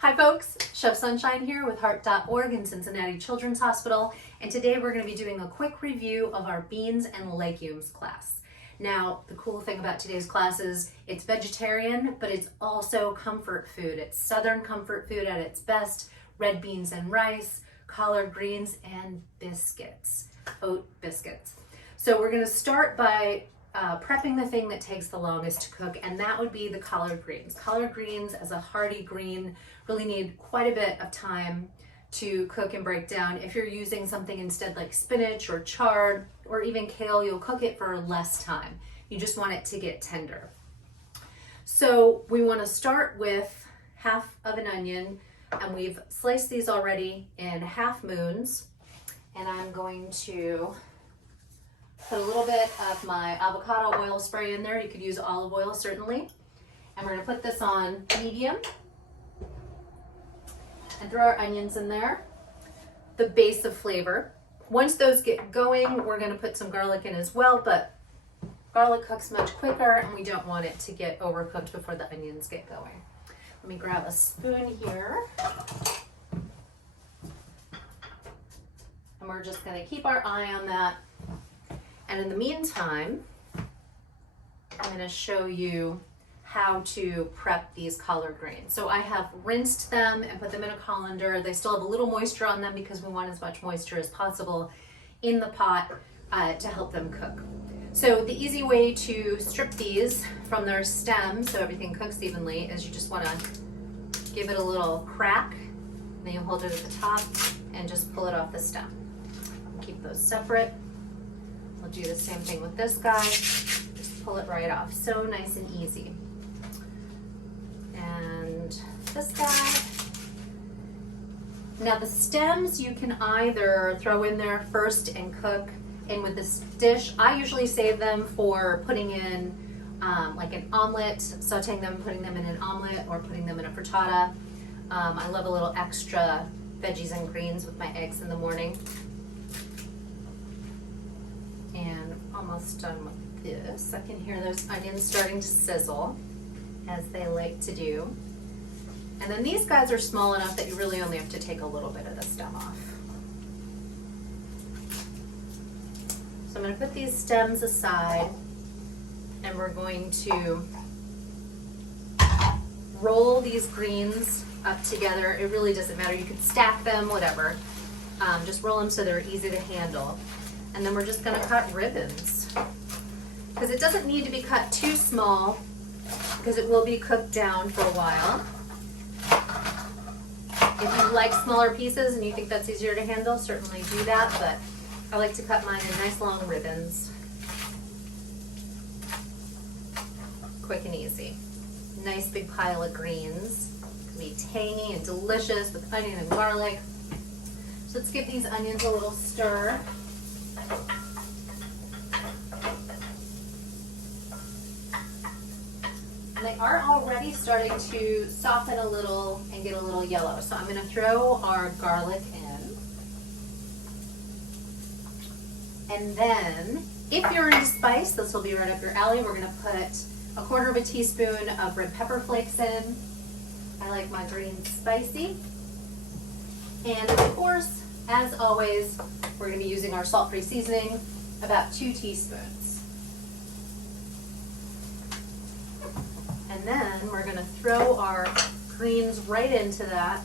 Hi folks, Chef Sunshine here with Heart.org and Cincinnati Children's Hospital, and today we're going to be doing a quick review of our beans and legumes class. Now, the cool thing about today's class is it's vegetarian, but it's also comfort food. It's Southern comfort food at its best: red beans and rice, collard greens, and biscuits, oat biscuits. So we're going to start by prepping the thing that takes the longest to cook, and that would be the collard greens. Collard greens, as a hearty green, really need quite a bit of time to cook and break down. If you're using something instead like spinach or chard or even kale, you'll cook it for less time. You just want it to get tender. So we want to start with half of an onion, and we've sliced these already in half moons, and I'm going to put a little bit of my avocado oil spray in there. You could use olive oil, certainly. And we're going to put this on medium and throw our onions in there, the base of flavor. Once those get going, we're going to put some garlic in as well, but garlic cooks much quicker and we don't want it to get overcooked before the onions get going. Let me grab a spoon here. And we're just going to keep our eye on that. And in the meantime, I'm going to show you how to prep these collard greens. So I have rinsed them and put them in a colander. They still have a little moisture on them because we want as much moisture as possible in the pot to help them cook. So the easy way to strip these from their stem so everything cooks evenly is you just want to give it a little crack. Then you hold it at the top and just pull it off the stem. Keep those separate. We'll do the same thing with this guy. Just pull it right off. So nice and easy. And this guy. Now the stems you can either throw in there first and cook in with this dish. I usually save them for putting in like an omelet, sauteing them, putting them in an omelet, or putting them in a frittata. I love a little extra veggies and greens with my eggs in the morning. And almost done with this. I can hear those onions starting to sizzle, as they like to do. And then these guys are small enough that you really only have to take a little bit of the stem off. So I'm going to put these stems aside, and we're going to roll these greens up together. It really doesn't matter. You can stack them, whatever. Just roll them so they're easy to handle. And then we're just going to cut ribbons, because it doesn't need to be cut too small because it will be cooked down for a while. If you like smaller pieces and you think that's easier to handle, certainly do that, but I like to cut mine in nice long ribbons. Quick and easy. Nice big pile of greens. It can be tangy and delicious with onion and garlic. So let's give these onions a little stir. And they are already starting to soften a little and get a little yellow. So I'm going to throw our garlic in. And then, if you're into spice, this will be right up your alley. We're going to put 1/4 teaspoon of red pepper flakes in. I like my greens spicy. And of course, as always, we're going to be using our salt-free seasoning, about 2 teaspoons. And then we're going to throw our greens right into that.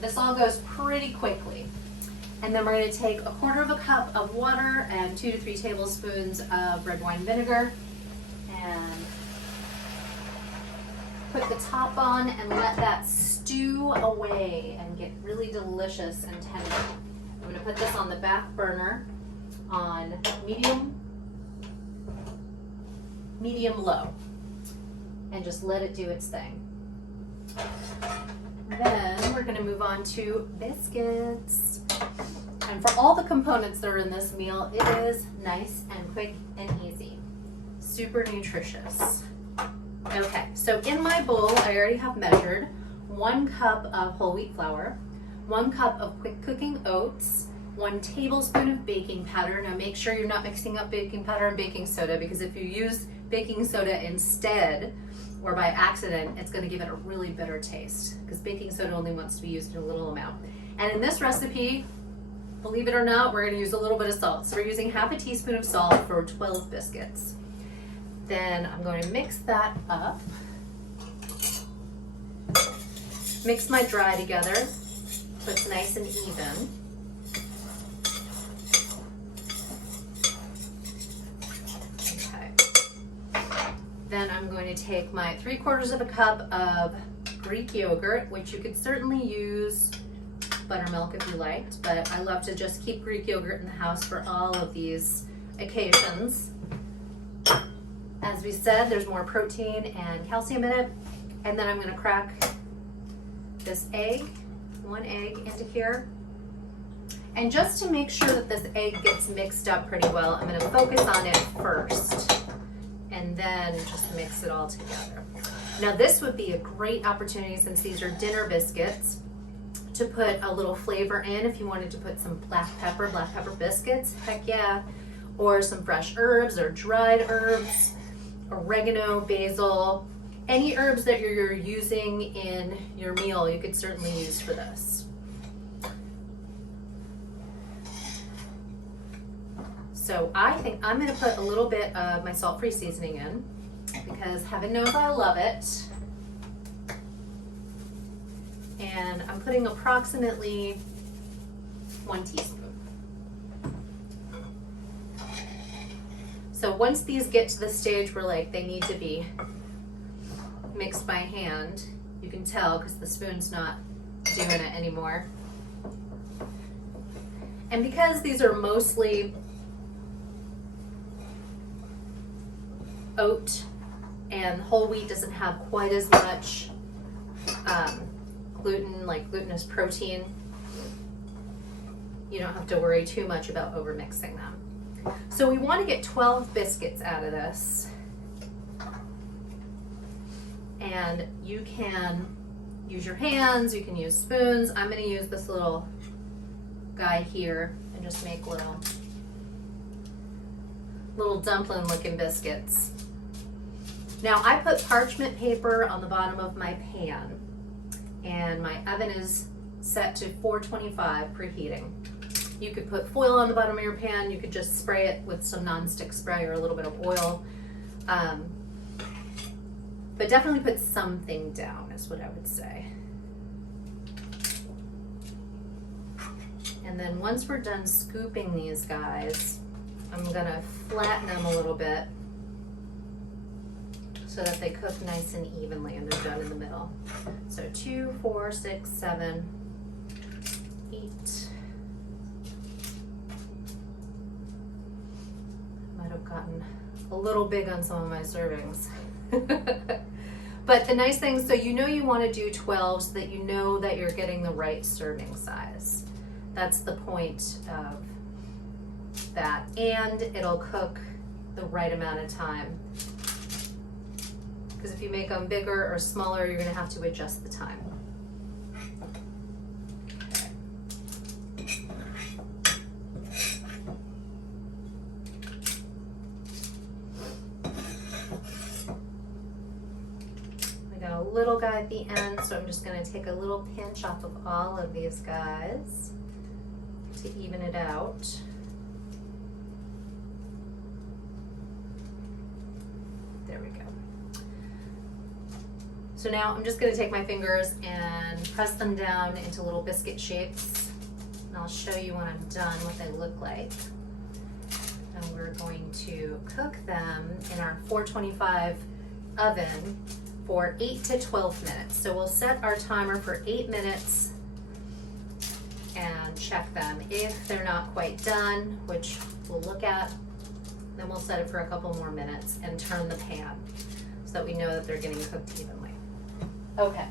This all goes pretty quickly. And then we're going to take 1/4 cup of water and 2 to 3 tablespoons of red wine vinegar and put the top on and let that stew away and get really delicious and tender. I'm going to put this on the back burner on medium low, and just let it do its thing. Then we're going to move on to biscuits. And for all the components that are in this meal, it is nice and quick and easy. Super nutritious. Okay, so in my bowl, I already have measured 1 cup of whole wheat flour, 1 cup of quick cooking oats, 1 tablespoon of baking powder. Now make sure you're not mixing up baking powder and baking soda, because if you use baking soda instead or by accident, it's going to give it a really bitter taste, because baking soda only wants to be used in a little amount. And in this recipe, believe it or not, we're going to use a little bit of salt. So we're using half a teaspoon of salt for 12 biscuits. Then I'm going to mix that up. Mix my dry together so it's nice and even. Then I'm going to take my 3/4 cup of Greek yogurt, which you could certainly use buttermilk if you liked, but I love to just keep Greek yogurt in the house for all of these occasions. As we said, there's more protein and calcium in it. And then I'm going to crack this egg, 1 egg into here. And just to make sure that this egg gets mixed up pretty well, I'm going to focus on it first, and then just mix it all together. Now this would be a great opportunity, since these are dinner biscuits, to put a little flavor in. If you wanted to put some black pepper biscuits, heck yeah, or some fresh herbs or dried herbs, oregano, basil, any herbs that you're using in your meal, you could certainly use for this. So I think I'm going to put a little bit of my salt-free seasoning in, because heaven knows I love it. And I'm putting approximately 1 teaspoon. So once these get to the stage where like they need to be mixed by hand, you can tell because the spoon's not doing it anymore. And because these are mostly oat and whole wheat doesn't have quite as much gluten, like glutinous protein, you don't have to worry too much about over mixing them. So we want to get 12 biscuits out of this, and you can use your hands, you can use spoons. I'm going to use this little guy here and just make little dumpling looking biscuits. Now I put parchment paper on the bottom of my pan, and my oven is set to 425 preheating. You could put foil on the bottom of your pan, you could just spray it with some nonstick spray or a little bit of oil. But definitely put something down is what I would say. And then once we're done scooping these guys, I'm gonna flatten them a little bit so that they cook nice and evenly and they're done in the middle. So 2, 4, 6, 7, 8. Might have gotten a little big on some of my servings. But the nice thing, so you know you want to do 12 so that you know that you're getting the right serving size. That's the point of that. And it'll cook the right amount of time. Because if you make them bigger or smaller, you're going to have to adjust the time. I got a little guy at the end, so I'm just going to take a little pinch off of all of these guys to even it out. There we go. So now I'm just going to take my fingers and press them down into little biscuit shapes, and I'll show you when I'm done what they look like. And we're going to cook them in our 425 oven for 8 to 12 minutes. So we'll set our timer for 8 minutes and check them. If they're not quite done, which we'll look at, then we'll set it for a couple more minutes and turn the pan so that we know that they're getting cooked evenly. Okay,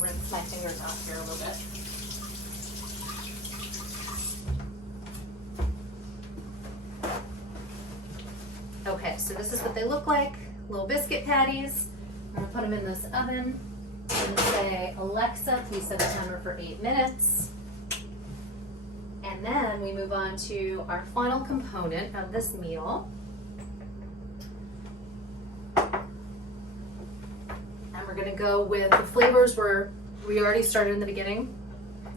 rinse my fingers off here a little bit. Okay, so this is what they look like, little biscuit patties. I'm gonna put them in this oven and say, Alexa, please set a timer for 8 minutes. And then we move on to our final component of this meal. And we're gonna go with the flavors we already started in the beginning,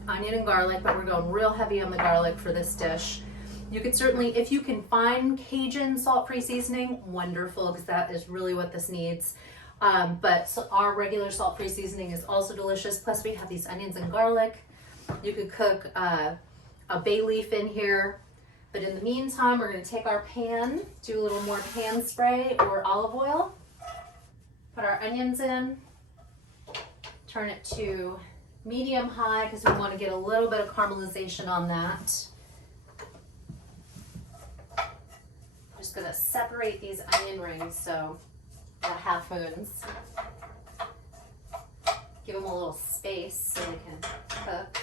onion and garlic, but we're going real heavy on the garlic for this dish. You could certainly, if you can find Cajun salt-free seasoning, wonderful, because that is really what this needs. But our regular salt-free seasoning is also delicious. Plus we have these onions and garlic. You could cook a bay leaf in here. But in the meantime, we're gonna take our pan, do a little more pan spray or olive oil, put our onions in, turn it to medium high because we want to get a little bit of caramelization on that. I'm just going to separate these onion rings, so half moons. Give them a little space so they can cook.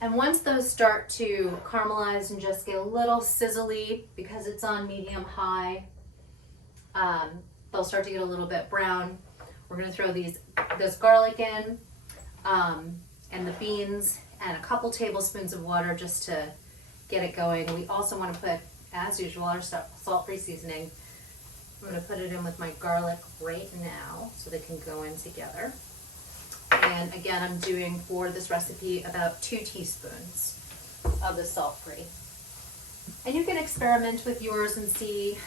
And once those start to caramelize and just get a little sizzly because it's on medium high, they'll start to get a little bit brown. We're gonna throw this garlic in and the beans and a couple tablespoons of water just to get it going. We also wanna put, as usual, our salt-free seasoning. I'm gonna put it in with my garlic right now so they can go in together. And again, I'm doing for this recipe about 2 teaspoons of the salt-free. And you can experiment with yours and see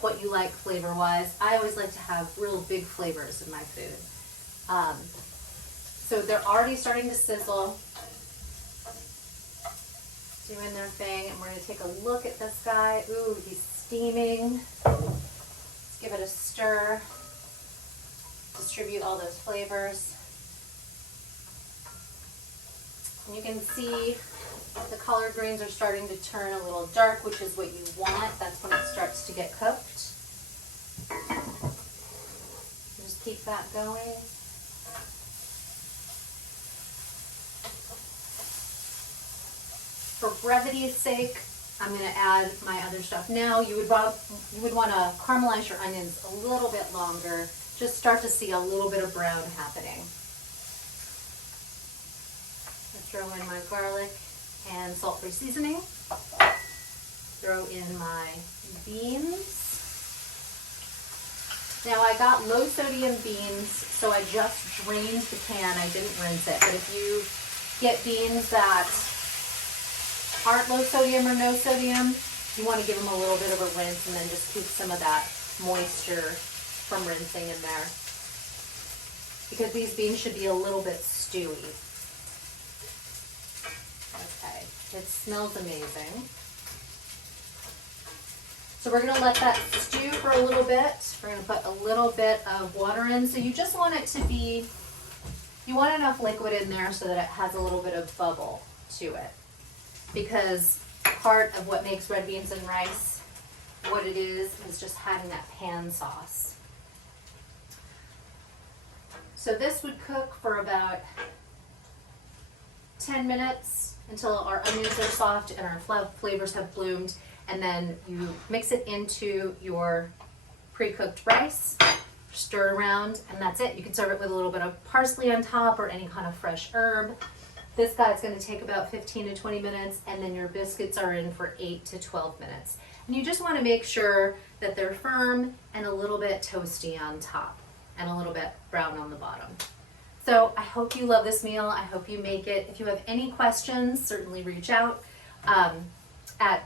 what you like flavor-wise. I always like to have real big flavors in my food. So they're already starting to sizzle, doing their thing. And we're gonna take a look at this guy. Ooh, he's steaming. Let's give it a stir. Distribute all those flavors. And you can see the collard greens are starting to turn a little dark, which is what you want. That's when it starts to get cooked. Just keep that going. For brevity's sake, I'm going to add my other stuff now. You would want to caramelize your onions a little bit longer. Just start to see a little bit of brown happening. Throw in my garlic and salt-free seasoning. Throw in my beans. Now I got low sodium beans, so I just drained the can. I didn't rinse it. But if you get beans that aren't low sodium or no sodium, you want to give them a little bit of a rinse and then just keep some of that moisture from rinsing in there. Because these beans should be a little bit stewy. Okay, it smells amazing. So we're gonna let that stew for a little bit. We're gonna put a little bit of water in. So you just want it to be, you want enough liquid in there so that it has a little bit of bubble to it. Because part of what makes red beans and rice what it is just having that pan sauce. So this would cook for about 10 minutes until our onions are soft and our flavors have bloomed, and then you mix it into your pre-cooked rice, stir around, and that's it. You can serve it with a little bit of parsley on top or any kind of fresh herb. This guy's going to take about 15 to 20 minutes, and then your biscuits are in for 8 to 12 minutes. And you just want to make sure that they're firm and a little bit toasty on top and a little bit brown on the bottom. So I hope you love this meal. I hope you make it. If you have any questions, certainly reach out at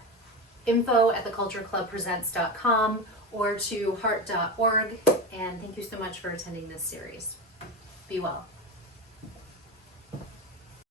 info@thecultureclubpresents.com or to heart.org. And thank you so much for attending this series. Be well.